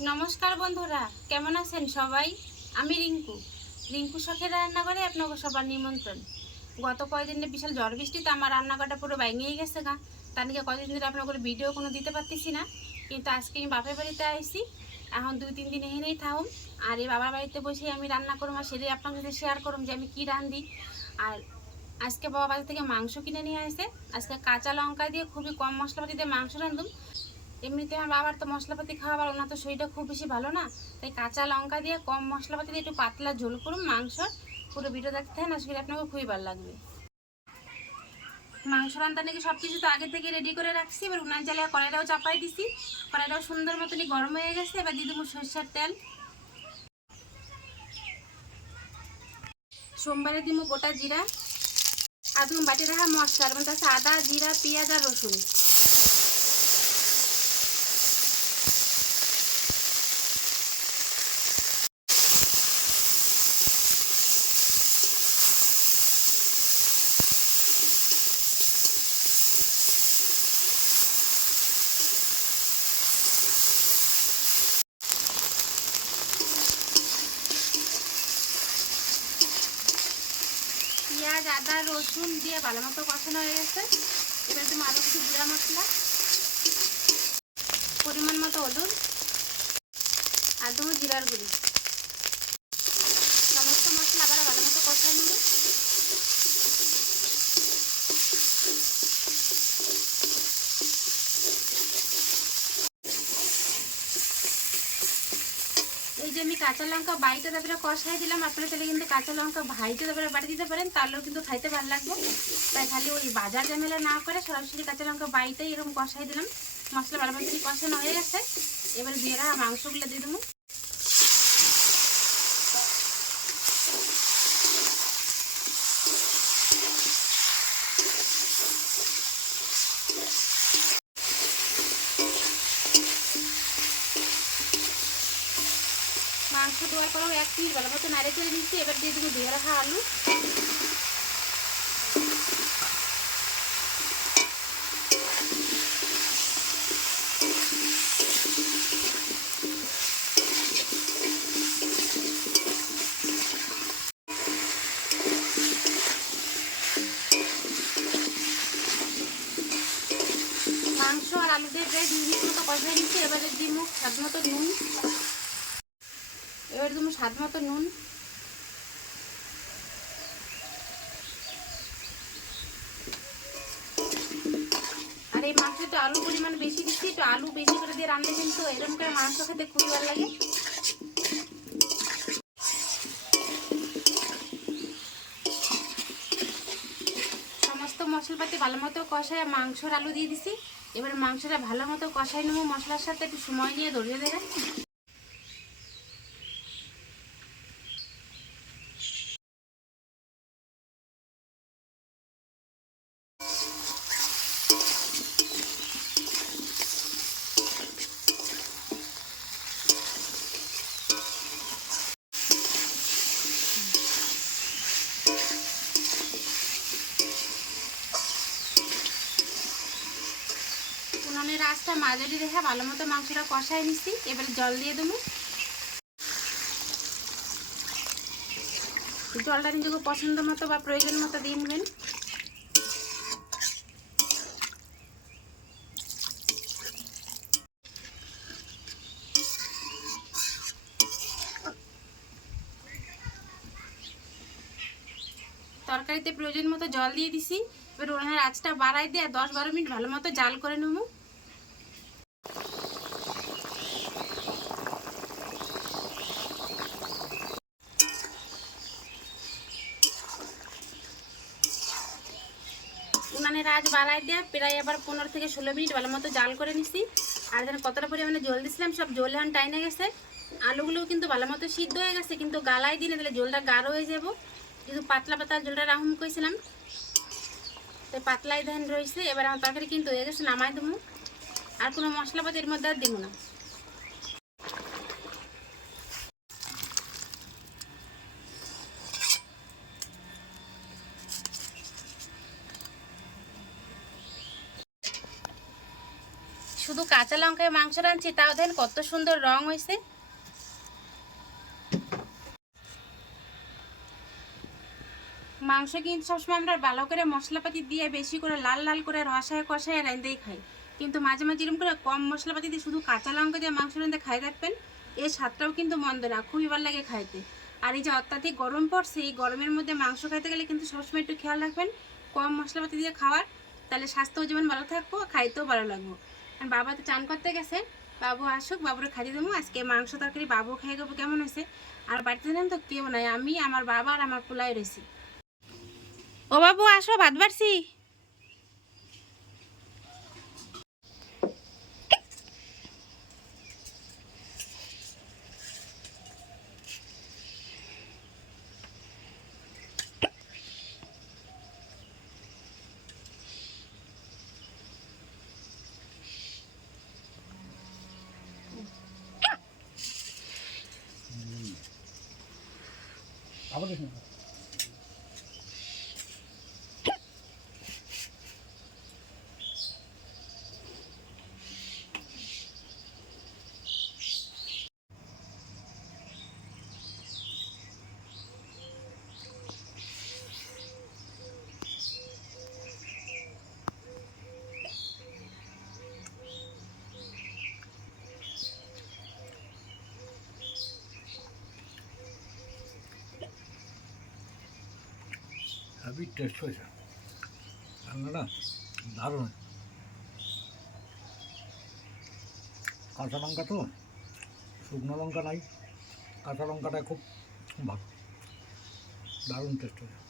নমস্কার বন্ধুরা, কেমন আছেন সবাই? আমি রিঙ্কু। রিঙ্কু শখের রান্নাঘরে আপনাকে সবার নিমন্ত্রণ। গত কয়েকদিনে বিশাল ঝড় বৃষ্টিতে আমার রান্নাঘরটা পুরো ভেঙেই গেছে গা। তার নিয়ে কয়েকদিন ধরে আপনাদের ভিডিও কোনো দিতে পারতেছি না। কিন্তু আজকে আমি বাপের বাড়িতে আইছি এখন দুই তিন দিন এখানেই থাকুন। আর এই বাবার বাড়িতে বসে আমি রান্না করুম আর সেটাই আপনার সাথে শেয়ার করুম যে আমি কী রান্ধি। আর আজকে বাবা বাড়ি থেকে মাংস কিনে নিয়ে আসে। আজকে কাঁচা লঙ্কা দিয়ে খুবই কম মশলাপাতি দিয়ে মাংস রান্ধুম এমনিতে আমার বাবার তো মশলাপাতি খাওয়া ভালো না, তো শরীরটা খুব বেশি ভালো না। তাই কাঁচা লঙ্কা দিয়ে কম মশলাপাতি দিয়ে একটু পাতলা ঝোল করুন, মাংস পুরো ভিডিও দেখতে হয় না শরীর আপনাকে খুবই ভালো লাগবে। মাংস রান্না নাকি সব কিছু তো আগে থেকে রেডি করে রাখছি, এবার উনান জ্বালিয়ে কড়াইটাও চাপাই দিছি। কড়াইটাও সুন্দর মতনই গরম হয়ে গেছে, এবার দিয়ে দেবো সরষের তেল। সোমবারে দিব গোটা জিরা আর তুমি বাটি রাখা মশলা মধ্যে আছে আদা, জিরা, পেঁয়াজ আর রসুন। পেঁয়াজ, আদা, রসুন দিয়ে ভালো মতো কষানো হয়ে গেছে। এবার তুমি আরও কিছু গুঁড়া মশলা, পরিমাণ মতো হলুদ, আর দেবো জিরার গুঁড়ি। সমস্ত মশলা আবার ভালো মতো কষাই নেব। যে আমি কাঁচা লঙ্কা বাইটা তারপরে কষাই দিলাম, আপনারা তাহলে কিন্তু কাঁচা লঙ্কা ভাইতে তারপরে বাড়ি দিতে পারেন, তাহলেও কিন্তু খাইতে ভালো লাগবে। তাই খালি ওই বাজার ঝামেলা না করে সরাসরি কাঁচা লঙ্কা বাড়িতেই এরকম কষাই দিলাম। মশলা ভালো মতো কষানো হয়ে গেছে। এবারে দিয়ে মাংসগুলো দিয়ে দেবো। মাংস দেওয়ার পরেও এক মিনিট ভালো মতো নাড়ে চড়ে নিচ্ছি। এবার দিয়ে দেবো ধুয়ে রাখা আলু মাংস আর আলু দিয়ে প্রায় দুই মিনিট মতো কষাই নিচ্ছি। এবারে দিব স্বাদ মতো নুন। এবার তুমি স্বাদ মতো নুন। আর এই মাংস তো আলুর পরিমাণ বেশি দিচ্ছি, একটু আলু বেশি করে দিয়ে রান্না কিন্তু এরকম করে মাংস খেতে খুবই ভালো লাগে। সমস্ত মশলাপাতি ভালো মতো কষায় মাংসর আলু দিয়ে দিছি। এবার মাংসটা ভালো মতো কষাই নেব। মশলার সাথে একটু সময় নিয়ে ধরিয়ে দেবে উনানের আঁচটা মাঝারি রেখে ভালো মতো মাংসটা কষায় নিচ্ছি এবারে জল দিয়ে দেবো। জলটা নিজেকে পছন্দ মতো বা প্রয়োজন মতো দিয়ে নেবেন। তরকারিতে প্রয়োজন মতো জল দিয়ে দিছি। এবার ওনার আঁচটা বাড়াই দিয়ে দশ বারো মিনিট ভালো মতো জাল করে নেব। উনানের আঁচ বাড়াই দিয়ে প্রায় আবার পনেরো থেকে ষোলো মিনিট ভালো মতো জাল করে নিছি। আর যেন কতটা পরিমাণে জল দিছিলাম, সব জল এখন টাইনে গেছে। আলুগুলোও কিন্তু ভালো মতো সিদ্ধ হয়ে গেছে, কিন্তু গালায় দিলে তাহলে জলটা গাঢ় হয়ে যাব। যেহেতু পাতলা পাতলা জলটা রাহুম করেছিলাম তো পাতলাই ধান রয়েছে এবার আমার তরকারি কিন্তু হয়ে গেছে, নামাই দেবো আর কোনো মশলাপাতি এর মধ্যে আর দেবো না। শুধু শুধু কাঁচা লঙ্কায় মাংস রাঁধছি, তাও দেখেন কত সুন্দর রং হয়েছে মাংস কিন্তু সবসময় আমরা ভালো করে মশলাপাতি দিয়ে বেশি করে লাল লাল করে রসায় কষায় রাঁধেই খাই। কিন্তু মাঝে মাঝে এরকম করে কম মশলাপাতি দিয়ে শুধু কাঁচা লঙ্কা দিয়ে মাংস রাঁধে খাই থাকবেন এই স্বাদটাও কিন্তু মন্দ না, খুবই ভালো লাগে খাইতে। আর এই যে অত্যাধিক গরম পড়ছে, এই গরমের মধ্যে মাংস খাইতে গেলে কিন্তু সবসময় একটু খেয়াল রাখবেন, কম মশলাপাতি দিয়ে খাওয়ার, তাহলে স্বাস্থ্য যেমন ভালো থাকব, খাইতেও ভালো লাগবো। আর বাবা তো চান করতে গেছে, বাবু আসুক, বাবুরে খাইয়ে দেবো, আজকে মাংস তরকারি বাবু খাই দেবো, কেমন হয়েছে? আর বাড়িতে জানেন তো কেউ নাই, আমি, আমার বাবা আর আমার পোলাই রয়েছি। ও বাবু আসো ভাত বাড়ছি। আবার দেখুন। হেভি টেস্ট হয়েছে। রান্নাটা দারুণ। কাঁচা লঙ্কা তো, শুকনো লঙ্কা নাই। কাঁচা লঙ্কাটা খুব ভালো। দারুণ টেস্ট হয়েছে।